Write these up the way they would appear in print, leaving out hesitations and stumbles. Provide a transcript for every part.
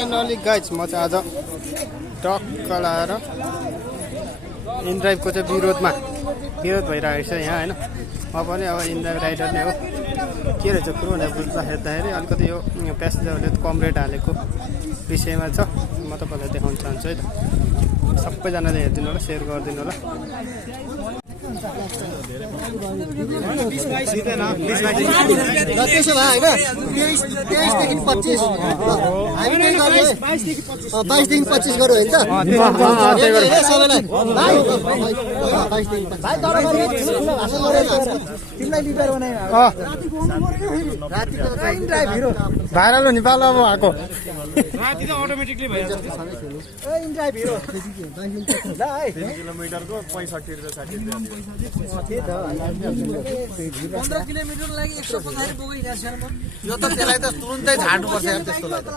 Finally guys म चाहिँ आज टक्क लाएर इनड्राइभको चाहिँ विरोध भइरहेको छ यहाँ होइन। म पनि अब इनड्राइभ राइडर नै हो। के रहेछ कुरो भनेर बुझ्दा हेर्दाखेरि अलिकति यो प्यासेन्जरहरूले कम रेट हालेको विषयमा छ। म तपाईँलाई देखाउन चाहन्छु है त। सबैजनाले हेरिदिनु होला, सेयर गरिदिनु होला। त्यसो भए होइन 23 देखि 25 हामी नै गर्ने 22 देखि 25 गरौँ होइन त सबैलाई तिमीलाई लिडर बनाए भाइरल हो नेपाल अब आएको राति त अटोमेटिकली भइहाल्छ इन्ड्राइभ हिरो ल है किलोमिटरको 65 रुपैयाँ 60 रुपैयाँ त्यही त 15 किलोमिटर लागि 150 बोकिरहेको छ यो त त्यसलाई त तुरुन्तै झाड्नु पर्छ यार त्यस्तोलाई त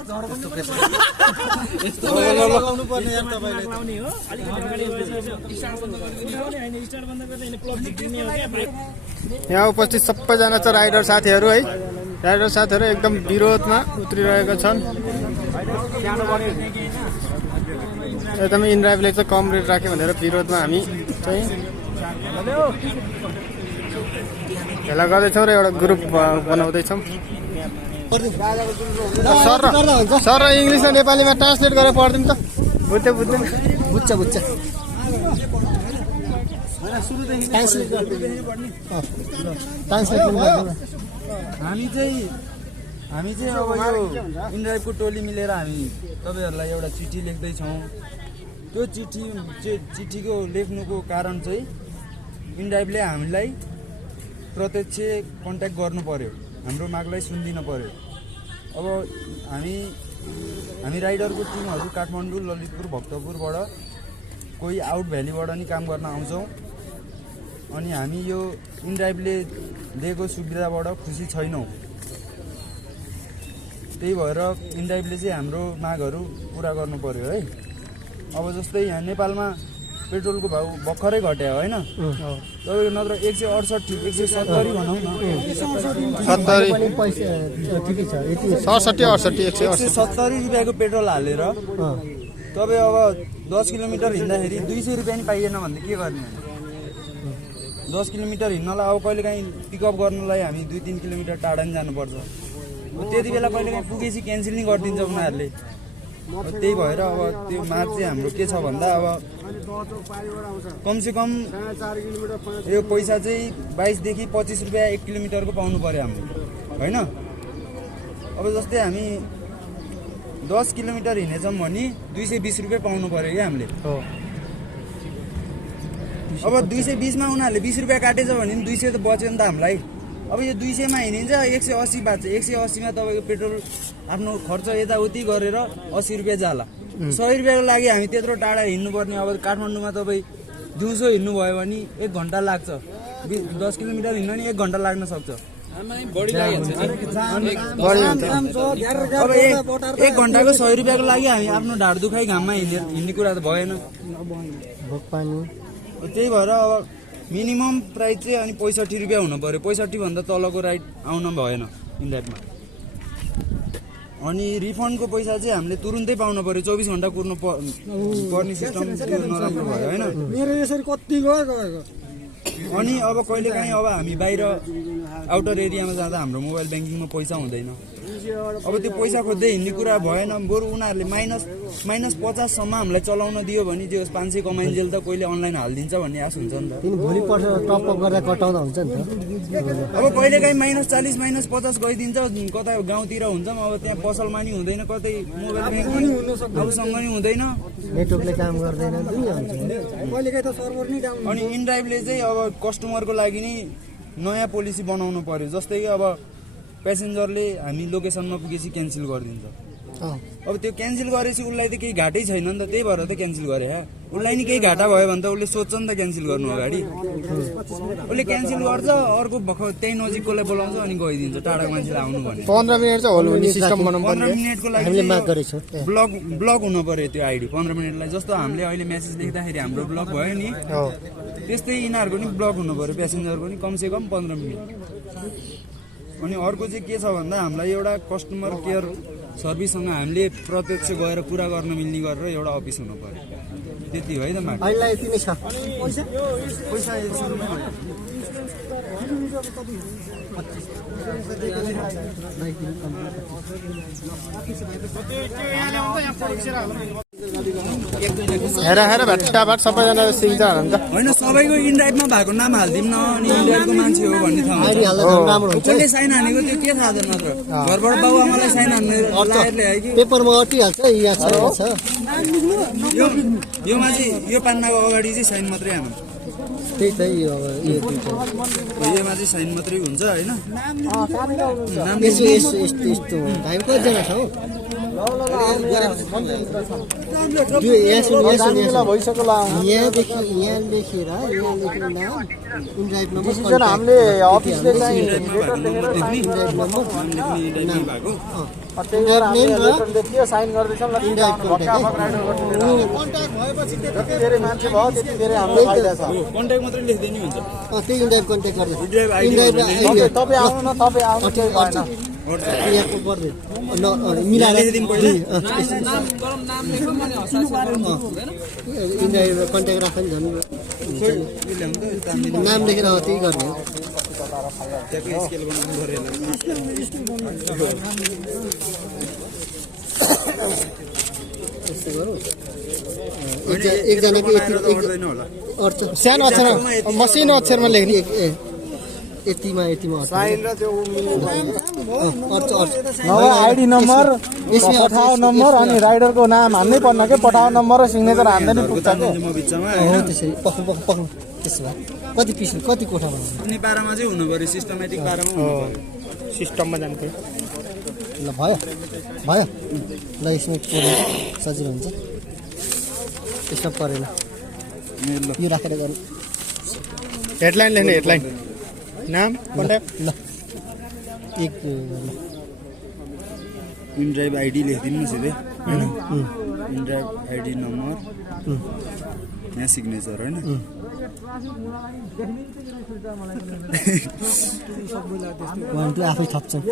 लगाउनु पर्ने यार तपाईले लगाउने हो अलिकति अगाडि स्टार्ट बन्द गरिदिने हैन स्टार्ट बन्द गर्दा हैन प्लग दिने हो के यहाँ उपस्थित सबैजना चाहिँ राइडर साथीहरू है। राइडर साथीहरू एकदम विरोधमा उत्रिरहेका छन्। एकदमै इनड्राइभले चाहिँ कम रेट राख्यो भनेर विरोधमा हामी चाहिँ भेला गर्दैछौँ र एउटा ग्रुप बनाउँदैछौँ। सर र इङ्ग्लिस र नेपालीमा ट्रान्सलेट गरेर पढिदिउँ त। बुझ्छ हामी चाहिँ अब यो इनड्राइभको टोली मिलेर हामी तपाईहरुलाई एउटा चिठी लेख्दै छौं। त्यो चिठीको लेख्नुको कारण चाहिँ इनड्राइभले हामीलाई प्रत्यक्ष कन्ट्याक्ट गर्नु पर्यो, हाम्रो मागलाई सुनिदिन पर्यो। अब हामी राइडरको टिमहरु काठमाडौँ, ललितपुर, भक्तपुरबाट कोही आउट भ्यालीबाट नि काम गर्न आउँछौं। अनि हामी यो इनड्राइभले दिएको सुविधाबाट खुसी छैनौं। त्यही भएर इनड्राइभले चाहिँ हाम्रो मागहरू पूरा गर्नु पर्यो है। अब जस्तै यहाँ नेपालमा पेट्रोलको भाउ भर्खरै घट्यो हैन, तपाईको नत्र 168 170 भनौं न, 70 पैसा ठिकै छ यति 67 68 170 रुपैयाँको पेट्रोल हालेर तपाई अब 10 किलोमिटर हिँड्दाखेरि 200 रुपैयाँ नि पाइएन भने के गर्ने? 10 किलोमिटर हिँड्नलाई अब कहिलेकाहीँ पिकअप गर्नलाई हामी 2-3 किलोमिटर टाढा नि जानुपर्छ। त्यति बेला कहिलेकाहीँ पुगेपछि क्यान्सल नि गरिदिन्छ उनीहरूले। त्यही भएर अब त्यो माग चाहिँ हाम्रो के छ भन्दा अब कमसेकम यो पैसा चाहिँ 22 देखि 25 रुपैयाँ 1 किलोमिटरको पाउनु पर्यो हामीले हैन। अब जस्तै हामी 10 किलोमिटर हिँडेछौँ भने 220 रुपैयाँ पाउनु पर्यो क्या हामीले। अब 220 मा उनीहरूले 20 रुपैयाँ काटेछ भने 200 त बच्यो नि त हामीलाई। अब यो 200 मा हिँडिन्छ 180 बाँच्छ। 180 मा तपाईको पेट्रोल आफ्नो खर्च यताउति गरेर 80 रुपैयाँ जाला। 100 रुपैयाँको लागि हामी त्यत्रो टाढा हिँड्नुपर्ने। अब काठमाडौँमा तपाईँ दिउँसो हिँड्नु भयो भने 1 घण्टा लाग्छ। 10 किलोमिटर हिँड्न नि 1 घण्टा लाग्न सक्छ। अब 1 घण्टाको 100 रुपैयाँको लागि हामी आफ्नो ढाड दुखाइ घाममा हिँड्ने कुरा त भएन। त्यही भएर अब मिनिमम प्राइस चाहिँ अनि 65 रुपैयाँ हुनु पर्यो। 65 भन्दा तलको राइड आउन भएन इनड्राइभमा। अनि रिफन्डको पैसा चाहिँ हामीले तुरुन्तै पाउनु पर्यो। 24 घण्टा कुर्नु पर्ने सिस्टम नराम्रो भयो हैन। मेरो यसरी कति गएको अनि अब कहिलेकाहीँ अब हामी बाहिर आउटर एरियामा जाँदा हाम्रो मोबाइल ब्याङ्किङमा पैसा हुँदैन। अब त्यो पैसा खोज्दै हिँड्ने कुरा भएन। बरु उनीहरूले -50 सम्म हामीलाई चलाउन दियो भने जे 500 कमाइन्जेल त कोहीले अनलाइन हालिदिन्छ भन्ने आश हुन्छ नि त। भोलि पर्छ टप अप गरेर कटाउँदा हुन्छ नि त। अब कहिलेकाहीँ -40 -50 गइदिन्छ। कता गाउँतिर हुन्छ अब त्यहाँ पसलमा नि हुँदैन, कतै मोबाइल ब्याङ्किङ अबसँग नि हुँदैन, नेटवर्कले काम गर्दैन, दुनिया हुन्छ। कहिलेकाहीँ त सर्भर नि डाउन। अनि इनड्राइभले चाहिँ अब कस्टमरको लागि नि नयाँ पोलिसी बनाउनु पर्यो। जस्तै कि अब प्यासेन्जरले हामी लोकेसनमा पुगेपछि क्यान्सल गरिदिन्छ। अब त्यो क्यान्सल गरेपछि उसलाई त केही घाटै छैन नि त। त्यही भएर त क्यान्सल गरे हा। उसलाई नि केही घाटा भयो भने त उसले सोध्छ नि त क्यान्सल गर्नु अगाडि। उसले क्यान्सल गर्छ, अर्को भर्खर त्यही नजिककोलाई बोलाउँछ अनि गइदिन्छ। टाढाको मान्छेले आउनु भने 15 मिनेट चाहिँ होल्ड हुने सिस्टम बनाउनु 15 पर्यो। मिनेटको लागि ब्लक हुनु पर्यो त्यो आइडी 15 मिनेटलाई। जस्तो हामीले अहिले मेसेज लेख्दाखेरि हाम्रो ब्लक भयो नि, त्यस्तै यिनीहरूको नि ब्लक हुनु पर्यो प्यासेन्जरको नि कमसेकम 15 मिनेट। अनि अर्को चाहिँ के छ भन्दा हामीलाई एउटा कस्टमर केयर सर्भिससँग हामीले प्रत्यक्ष गएर कुरा गर्न मिल्ने गरेर एउटा अफिस हुनु पर्यो त्यति है त माग अहिले यति नै छ पैसा सुरुमै भयो हेर हेर भेट्टाभाट सबैजना सिक्छ हुन्छ होइन सबैको इन्ड्राइभमा भएको नाम हालिदिउँ न अनि इन्ड्राइभको मान्छे हो भन्ने थाहा आइडी हाल्दा झन् राम्रो हुन्छ कसले साइन हानेको त्यो के थाहा छैन नत्र घरबाट बाउ आमालाई साइन हान्ने लाएर ल्यायो कि पेपरमा अटिहाल्छ यहाँ छ यो मान्छे यो पान्नाको अगाडि चाहिँ साइन मात्रै हानु त्यही त यो दुईटा योमा चाहिँ साइन मात्रै हुन्छ होइन यस्तो भाइ कतिजना छ हौ यहाँदेखि यहाँ लेखेर नाम इन्ड्राइभ नम्बर हामीले अफिसले साइन गर्दैछौँ कन्ट्याक्ट मात्रै लेखिदिनु हुन्छ त्यही इन्ड्राइभ कन्ट्याक्ट गर्दै यहाँको पर्दैन मिलाएर इन्ड्राइभ कन्ट्याक्ट राख्छ नि झन् नाम लेखेर त्यही गर्ने हो यस्तो गरौँ एकजनाको सानो अक्षर मसिनो अक्षरमा लेख्ने यतिमा आइडी नम्बर पठाउ नम्बर अनि राइडरको नाम हान्नै पर्न के पठाउ नम्बर र सिग्नेचर हान्दै नि पुग्छ के हो त्यसरी पक्नु त्यसो भए कति पिस कति कोठामा कुनै पारामा चाहिँ हुनु पर्यो सिस्टमेटिक पारामा हुनु पर्यो सिस्टममा जान्थ्यो ल भयो ल यसमा सजिलो हुन्छ त्यसमा परेन यो राखेर गर्नु हेडलाइन लेख्ने हेडलाइन नाम कन्ट्याक्ट ल एक इन्ड्राइभ आइडी लेखिदिनु न सिधै होइन इन्ड्राइभ आइडी नम्बर यहाँ सिग्नेचर होइन वान टू आफै थप्छन्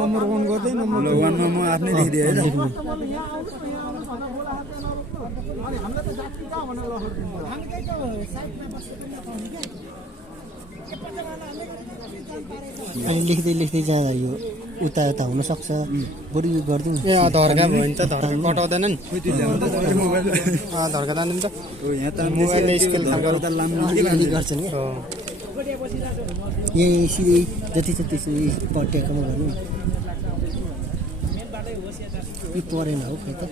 नम्बर 1 गर्दै नम्बर ल वानमा म आफ्नै लेखिदिएँ होइन अनि लेख्दै जाँदा यो उता हुनसक्छ बरु यो गरिदिउँ ए धर्का भयो नि त धर्का कटाउँदैनन् धर्का जानु नि त मोबाइलले स्केल अलिअलि गर्छन् कि यही सिधै जति छ त्यसरी पट्याएकोमा गर्नु यो परेन हो खै त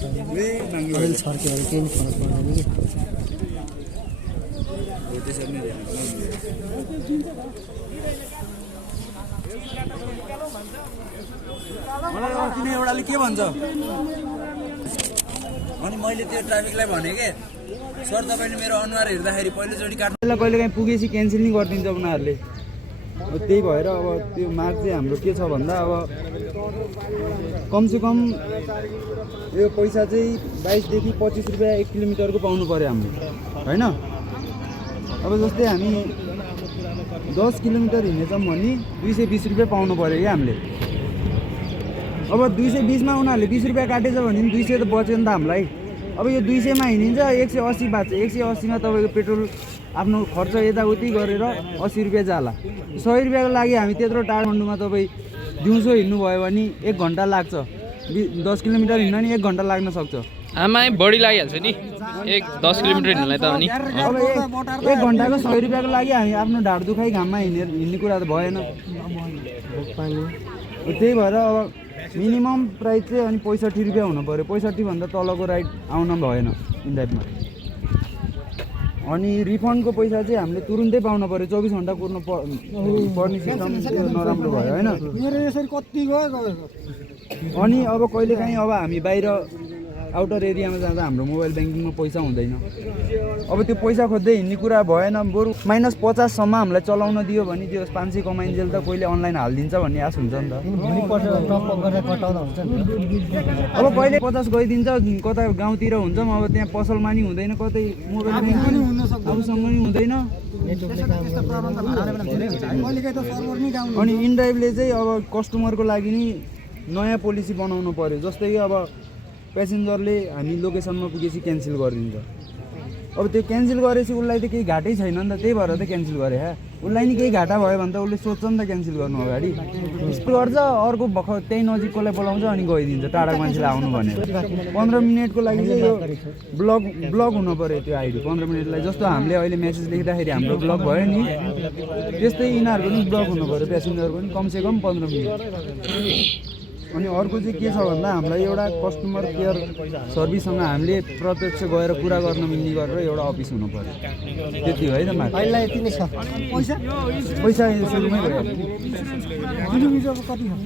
अहिले छर्क्यो भने केही फरक पर्दैन कि किन एउटाले के भन्छ अनि मैले त्यो ट्राफिकलाई भने के सर तपाईँले मेरो अनुहार हेर्दाखेरि पहिलोचोटि काट्नु कहिले काहीँ पुगेपछि क्यान्सल नि गरिदिन्छ उनीहरूले त्यही भएर अब त्यो माग चाहिँ हाम्रो के छ भन्दा अब कमसेकम यो पैसा चाहिँ 22 देखि 25 रुपियाँ 1 किलोमिटरको पाउनु पर्यो हामीले होइन अब जस्तै हामी 10 किलोमिटर हिँडेछौँ भने 220 रुपियाँ पाउनु पर्यो क्या हामीले अब 220मा उनीहरूले 20 रुपियाँ काटेछ भने 200 त बच्यो नि त हामीलाई अब यो 200मा हिँडिन्छ 180 बाँच्छ 180मा तपाईँको पेट्रोल आफ्नो खर्च यताउति गरेर 80 रुपियाँ जाला 100 रुपियाँको लागि हामी त्यत्रो टाढोमा तपाईँ दिउँसो हिँड्नु भयो भने 1 घन्टा लाग्छ 10 किलोमिटर हिँड्न नि 1 घन्टा लाग्न सक्छ आमा बढी लागिहाल्छ नि 10 किलोमिटर हिँड्नलाई त अनि अब 1 घन्टाको 100 रुपियाँको लागि हामी आफ्नो ढाड दुखाइ घाममा हिँड्ने कुरा त भएन त्यही भएर अब मिनिमम प्राइस चाहिँ अनि 65 रुपियाँ हुनु पऱ्यो 65 भन्दा तलको राइड आउन भएन इन्डाइभमा अनि रिफन्डको पैसा चाहिँ हामीले तुरुन्तै पाउनु पऱ्यो 24 घन्टा कुर्नु पर्ने सिस्टम नराम्रो भयो होइन मेरो यसरी कति गयो अनि अब कहिलेकाहीँ अब हामी बाहिर आउटर एरियामा जाँदा हाम्रो मोबाइल ब्याङ्किङमा पैसा हुँदैन अब त्यो पैसा खोज्दै हिँड्ने कुरा भएन बरु -50 सम्म हामीलाई चलाउन दियो भने त्यो 500 कमाइन्जेल त कहिले अनलाइन हालिदिन्छ भन्ने आश हुन्छ नि त अब कहिले 50 गइदिन्छ कता गाउँतिर हुन्छ अब त्यहाँ पसलमा नि हुँदैन कतै मोबाइल ब्याङ्किङ अरूसँग नि हुँदैन अनि इन्ड्राइभले चाहिँ अब कस्टमरको लागि नि नयाँ पोलिसी बनाउनु पर्यो। जस्तै कि अब प्यासेन्जरले हामी लोकेसनमा पुगेपछि क्यान्सल गरिदिन्छ। अब त्यो क्यान्सल गरेपछि उसलाई त केही घाटै छैन नि त, त्यही भएर त क्यान्सल गरे हा। उसलाई नि केही घाटा भयो भने त उसले सोध्छ नि त क्यान्सल गर्नु अगाडि। यस्तो गर्छ, अर्को भर्खर त्यही नजिककोलाई बोलाउँछ अनि गइदिन्छ टाढाको मान्छेलाई आउनु भनेर। 15 मिनटको लागि चाहिँ यो ब्लक हुनु पऱ्यो त्यो आइडी 15 मिनटलाई। जस्तो हामीले अहिले मेसेज लेख्दाखेरि हाम्रो ब्लक भयो नि, त्यस्तै यिनीहरूको पनि ब्लक हुनु पऱ्यो प्यासेन्जरको पनि कमसेकम 15 मिनट। अनि अर्को चाहिँ के छ भन्दा हामीलाई एउटा कस्टमर केयर सर्भिससँग हामीले प्रत्यक्ष गएर कुरा गर्न मिल्ने गरेर एउटा अफिस हुनु पर्यो। त्यति है त माथि अहिले यति नै छ। पैसा सुरुमै भयो। किलोमिटरको कति हो?